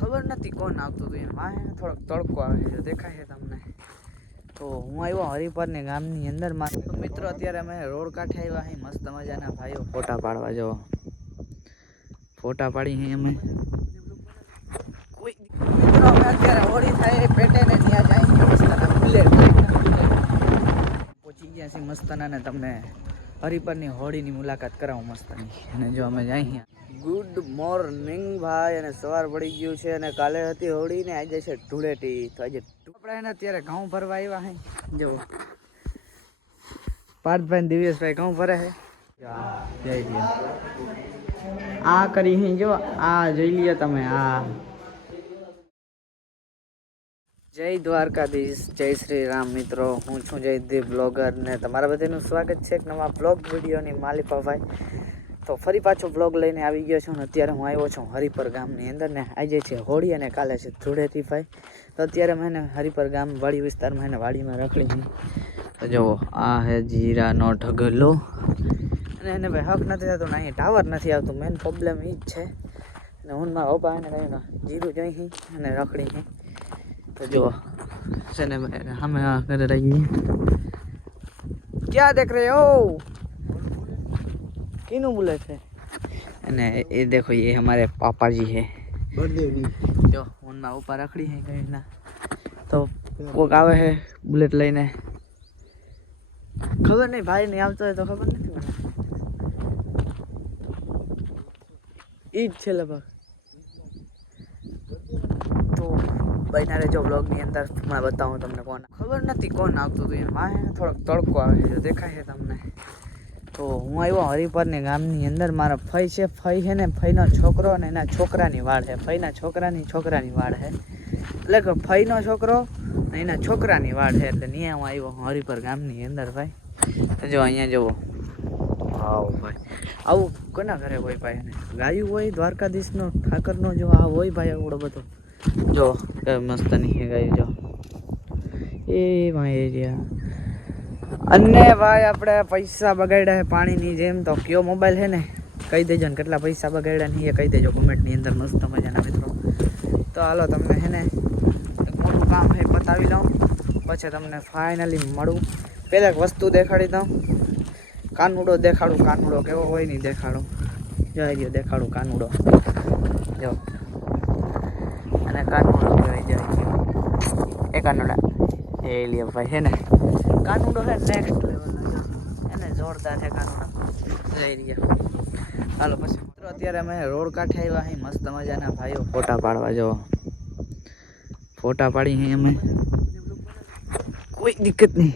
ખબર નથી કોણ આવતું હતું એને વાહે થોડોક તડકો આવે છે દેખાય છે તમને. તો હું આવ્યો હરિપરની ગામની અંદર માં. તો મિત્રો અત્યારે અમે રોડ કાંઠે આવ્યા અહીં મસ્ત મજાના ભાઈઓ ફોટા પાડવા જવો. ફોટા પાડી અહીં અમે કોઈ મિત્રો અમે અત્યારે હોળી થાય પેટે ને ત્યાં જાય મસ્તના બુલેટ પહોંચી ગયા છીએ મસ્તના ને તમને હરિપરની હોળીની મુલાકાત કરાવું મસ્તની. અને જો અમે જાય ગુડ મોર્નિંગ ભાઈ અને સવાર પડી ગયું છે અને કાલે હતી હોળી ને આજે છે ધૂળેટી. તો આજે આપણે એને અત્યારે ઘઉં ભરવા આવ્યા હે. જો પાર્થભાઈ દિવ્યેશભાઈ ઘઉં ભરે છે. જય આ કરી હી જો આ જોઈ લ્યો તમે. આ જય દ્વારકાધીશ, જય શ્રી રામ મિત્રો. હું છું જયદીપ બ્લોગર ને તમારા બધાનું સ્વાગત છે એક નવા બ્લોગ વિડીયોની માલિપા ભાઈ. તો ફરી પાછો બ્લોગ લઈને આવી ગયો છું ને અત્યારે હું આવ્યો છું હરિપર ગામની અંદર ને આજે છે હોળી અને કાલે છે ધૂળેટી ભાઈ. તો અત્યારે મેં હરિપર ગામ વાડી વિસ્તારમાં એને વાડીમાં રખડી. તો જુઓ આ હે જીરાનો ઢગલો અને એને ભાઈ હક નથી થતું ને અહીં ટાવર નથી આવતું. મેઇન પ્રોબ્લેમ એ જ છે. અને હું મારા પપ્પા એને કહ્યું જીરું જોઈ અને રખડી. તો જુઓ છે ને હમે ઘરે રહી ક્યાં દેખ રહે હો किनु बोले थे અને ये देखो ये हमारे पापा जी है जो उनमें ऊपर रखड़ी है कहीं ना. तो कोक आवे है बुलेट लઈને खबर नहीं भाई नहीं આવતો હોય તો ખબર નથી મને. ઈજ છે લગભગ. તો બન્યા રહેજો બ્લોગની અંદર હમણાં બતાવું તમને કોણ. ખબર નથી કોણ આવતું હતું એને વાહે થોડોક તડકો આવે છે દેખાય છે તમને. તો હું આવ્યો હરિપરની ગામની અંદર. મારા ફઈ છે. ફઈ છે ને ફઈનો છોકરો અને એના છોકરાની વાડ છે. ફઈના છોકરાની વાડ છે એટલે કે ફઈનો છોકરો અને એના છોકરાની વાડ છે એટલે ત્યાં હું આવ્યો હું હરિપર ગામની અંદર ભાઈ. તો જો અહીંયા જુઓ વાવ ભાઈ આવું કોના ઘરે હોય ભાઈ. ગાયું હોય દ્વારકાધીશનો ઠાકરનો જો આ હોય ભાઈ આવડો બધો. જો મસ્ત નહીં ગાયું જો એ ભાઈ રહ્યા. અને ભાઈ આપણે પૈસા બગાડ્યા છે પાણીની જેમ. તો કયો મોબાઈલ છે ને કહી દેજો ને કેટલા પૈસા બગાડ્યા નહીં એ કહી દેજો કોમેન્ટની અંદર મસ્ત મજાના મિત્રો. તો હાલો તમને છે ને એક મોટું કામ છે બતાવી લઉં પછી તમને ફાઇનલી મળું. પહેલાં એક વસ્તુ દેખાડી દઉં. કાનુડો દેખાડું. કાનુડો કેવો હોય નહીં દેખાડું. જોઈ રહ્યો દેખાડું કાનુડો જો. અને કાનુડો કહેવાય જાય એ કાનુડા એ લે ભાઈ છે ને કાનુડો છે નેક્સ્ટ લેવલનો એને જોરદાર છે કાનુડો. જઈ રહ્યા હાલો પછી મિત્રો અત્યારે અમે રોડ કાંઠે આવ્યા અહીં મસ્ત મજાના ભાઈઓ ફોટા પાડવા જવો. ફોટા પાડી અહીં અમે કોઈ દિક્કત નહીં.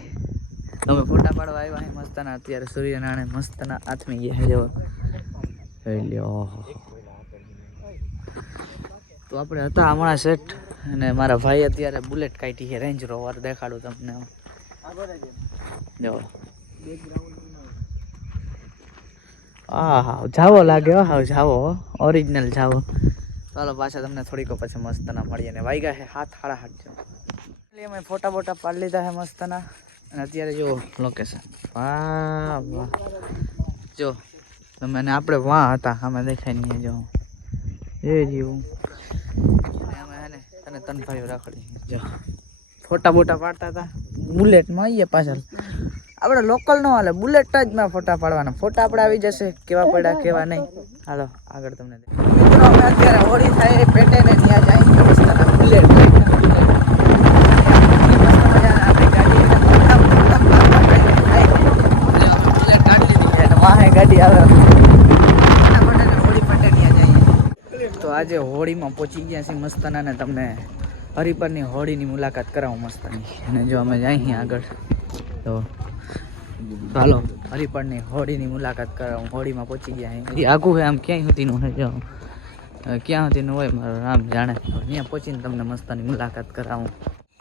અમે ફોટા પાડવા આવ્યા અહીં મસ્તના. અત્યારે સૂર્યનારાયણ મસ્તના આથમી ગયા છે જવો જોઈ લ્યો. તો આપણે હતા હમણાં સેટ અને મારા ભાઈ અત્યારે બુલેટ કાઢી છે રેન્જ રોવર દેખાડું તમને જો. હા હા જાવો લાગે હા જાવો ઓરિજિનલ જાવો. ચાલો પાછા તમને થોડીક પછી મસ્તના મળીએ. ને વાગ્યા છે 7:30 જો. અમે ફોટા બોટા પાડી લીધા છે મસ્તના. અને અત્યારે જો લોકેશન વાહ વાહ જો તમે અને આપણે વાહ હતા અમે દેખાય નહીં જો એ જીવું. અમે હે ને તને તન ભાઈઓ રાખડી જો ફોટા બોટા પાડતા હતા બુલેટમાં. આવીએ પાછળ આપણે લોકલ નો હાલે બુલેટ જ માં ફોટા પાડવાના. ફોટા આપણે આવી જશે કેવા પડ્યા કેવા નહીં. હાલો આગળ તમને મિત્રો અમે અત્યારે હોળી થાય પેટે ને ત્યાં જાય મસ્તના બુલેટ ગાડી આવે હોળી પેટે ત્યાં જઈએ. તો આજે હોળીમાં પહોંચી ગયા છીએ મસ્તના ને તમને હરિપરની હોળીની મુલાકાત કરાવું મસ્તની. અને જો અમે જાય આગળ તો ચાલો હરિપરની હોળીની મુલાકાત કરાવું. હોળીમાં પહોંચી ગયા અહીં આઘું છે આમ ક્યાંય સુધીનું છે જો ક્યાં સુધીનું હોય મારું રામ જાણે. ત્યાં પહોંચીને તમને મસ્તની મુલાકાત કરાવું.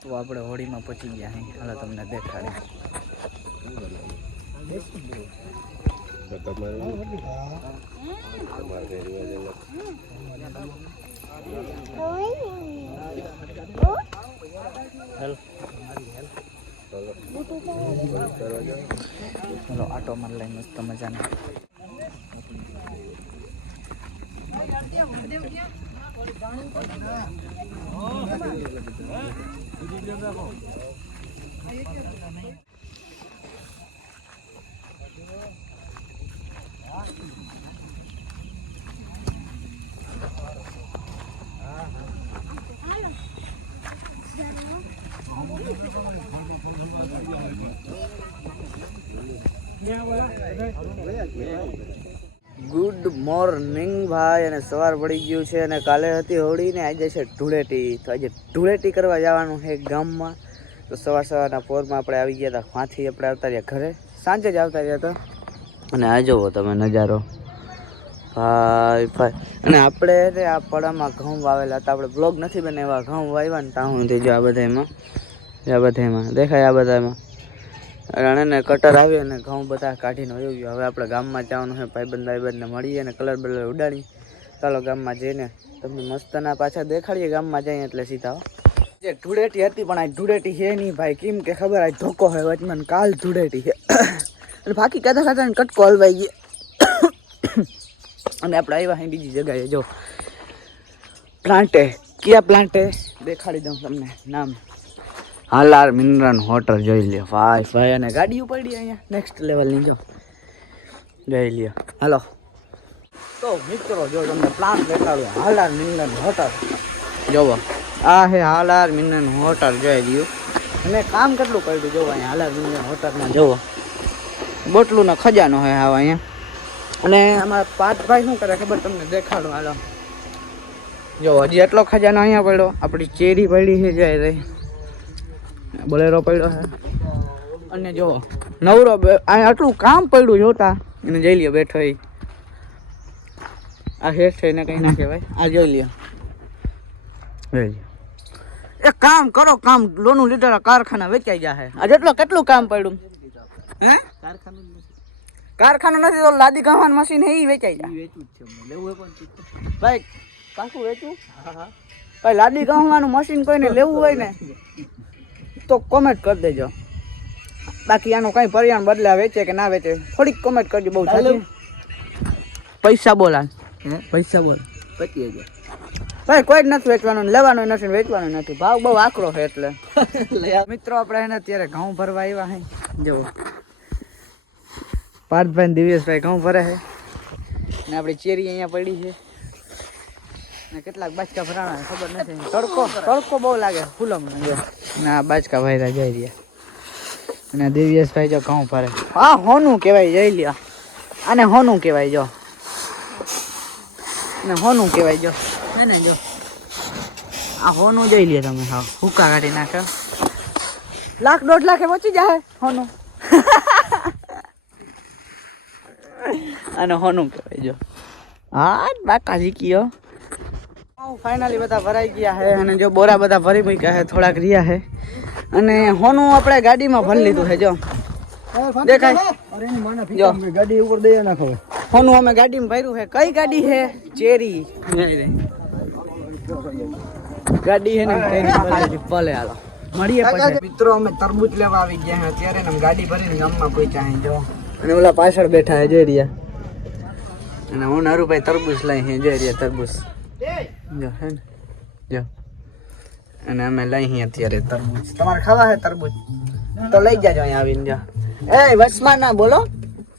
તો આપણે હોળીમાં પહોંચી ગયા અહીં હાલો તમને દેખાડી. ચલો આટો માર લઈ મસ્ત મજાના. ગુડ મોર્નિંગ ભાઈ, અને સવાર પડી ગયું છે અને કાલે હતી હોળી ને આજે છે ધૂળેટી. તો આજે ધૂળેટી કરવા જવાનું છે ગામમાં. તો સવારના પોરમાં આપણે આવી ગયા હતા, ત્યાંથી આપણે આવતા રહ્યા ઘરે, સાંજે જ આવતા રહ્યા હતા. અને આ જુઓ તમે નજારો ભાઈ ભાઈ. અને આપણે આ પડામાં ઘઉં વાવેલા હતા, આપણે બ્લોગ નથી બનાવ્યા, ઘઉં વાવ્યા ને ત્યાં સુધી જો આ બધામાં દેખાય, આ બધામાં અને કટર આવી અને ઘઉં બધા કાઢીને વયું ગયું. હવે આપણે ગામમાં જવાનું છે, ભાઈબંધને મળીએ અને કલર બલર ઉડાડી. ચાલો ગામમાં જઈને તમને મસ્તના પાછા દેખાડીએ. ગામમાં જઈએ એટલે સીધા જે ધૂળેટી હતી, પણ આ ધૂળેટી છે નહીં ભાઈ, કેમ કે ખબર આ ધોકો હોય વચમાં, કાલ ધૂળેટી છે અને બાકી ખાતા ખાતા કટકો હલવાઈ ગયો. અને આપણે આવ્યા અહીં બીજી જગ્યાએ, જો પ્લાન્ટે, કયા પ્લાન્ટે દેખાડી દઉં તમને નામ, હાલાર મિનરલ હોટલ. જોઈ લ્યો ભાઈ ભાઈ. અને ગાડી પડી અહીંયા નેક્સ્ટ લેવલની, જો જોઈ લ્યો. હાલો તો મિત્રો, જો તમને પ્લાન દેખાડું, હાલાર મિનરલ હોટલ જોવો. આ હે હાલાર મિનરલ હોટલ, જોઈ લ્યો. અને કામ કેટલું કર્યું જોવો અહીંયા હાલાર મિનરલ હોટલમાં. જોવો બોટલુંનો ખજાનો હોય આવા અહીંયા. અને અમારા પાર્થભાઈ શું કરે ખબર તમને, દેખાડો હાલો. જો હજી એટલો ખજાનો અહીંયા પડ્યો, આપણી ચેરી પડી છે, જાય રહી બોલેરો પડ્યો છે. અને જો નવરો અહીંયા આટલું કામ પડ્યું જોતા, એને જઈ લ્યો બેઠો. આ હેઠ થઈને કંઈ ના કહેવાય. આ જોઈ લ્યો, એક કામ કરો, કામ લોનું લીધેલા કારખાના વેચાઈ જાય. આ જેટલો કેટલું કામ પડ્યું હે, કારખાનું નથી તો લાદી ગાવાનું મશીન હે, એ વેચાઈ જાય. ભાઈ પાછું વેચવું ભાઈ, લાદી ગાવાનું મશીન કોઈને લેવું હોય ને તો કોમેન્ટ કરી દેજો. બાકી આનું કઈ પરિણામ બદલા, વેચે કે ના વેચે થોડીક કોમેન્ટ કરજો. બહુ સારી. પૈસા બોલા, પૈસા બોલ 25,000 ભાઈ. કોઈ જ નથી વેચવાનું, લેવાનું નથી, વેચવાનું નથી. ભાવ બહુ આકરો છે એટલે. મિત્રો આપણે એને અત્યારે ઘઉં ભરવા આવ્યા હે. જુઓ પાર્થભાઈ ને દિવ્યેશભાઈ ઘઉં ભરે છે ને આપણી ચેરી અહીંયા પડી છે ને કેટલાક બાચકા ભરાણા ખબર નથી. તડકો બહુ લાગે ફૂલમ ને આ બાચકા ભર્યા જઈ રહ્યા. અને દિવ્યેશભાઈ જો ઘઉં ભરે. હા હોનું કહેવાય, જઈ લ્યો. આને હોનું કહેવાય, જો ને હોનું કહેવાય, જો હે ને, જો આ હોનું જોઈ લ્યો તમે. હા હુક્કા કાઢી નાખે, 1,00,000 1,50,000 પહોંચી જાય હોનું. અને હોનું કહેવાય, જો હા બાકા શીખ્યો. ફાઇનલી બધા ભરાઈ ગયા છે અને જો બોરા બધા ભરી મૂક્યા છે, થોડાક રહ્યા છે. અને હોનું આપણે ગાડીમાં ભરી લીધું છે, જો દેખાય. જો ગાડી ઉપર દઈ નાખો. હોનું અમે ગાડીમાં ભર્યું છે. કઈ ગાડી છે? ચેરી ગાડી છે ને, ભલે હાલો મળીએ પછી. મિત્રો અમે તરબૂચ લેવા આવી ગયા છે અત્યારે, ને ગાડી ભરીને ગામમાં પહોંચ્યા છે. જો અને ઓલા પાછળ બેઠા છે, જોઈ રહ્યા. અને હું નરુભાઈ તરબૂચ લઈ છે, જોઈ રહ્યા તરબૂચ, જો હે ને, જો. અને અમે લઈ અહીં અત્યારે તરબૂચ. તમારે ખાવા છે તરબૂચ તો લઈ જાજો અહીંયા આવીને. જો એ વચમાં ના બોલો,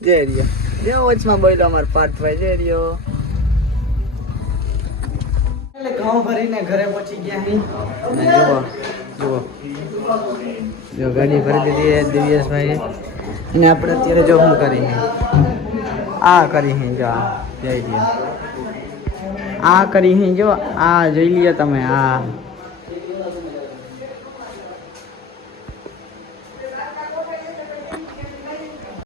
જય રહ્યો. જો વચમાં બોલો અમારો પાર્થભાઈ, જય રહ્યો. એટલે ઘઉં ભરીને ઘરે પહોંચી ગયા અહીં. જુઓ જો ગાડી ભરી દીધી દિવ્યેશભાઈ. અને આપણે અત્યારે જો શું કરી આ કરી જો જઈ રહ્યા, આ કરી જો આ જોઈ લ્યો તમે. આ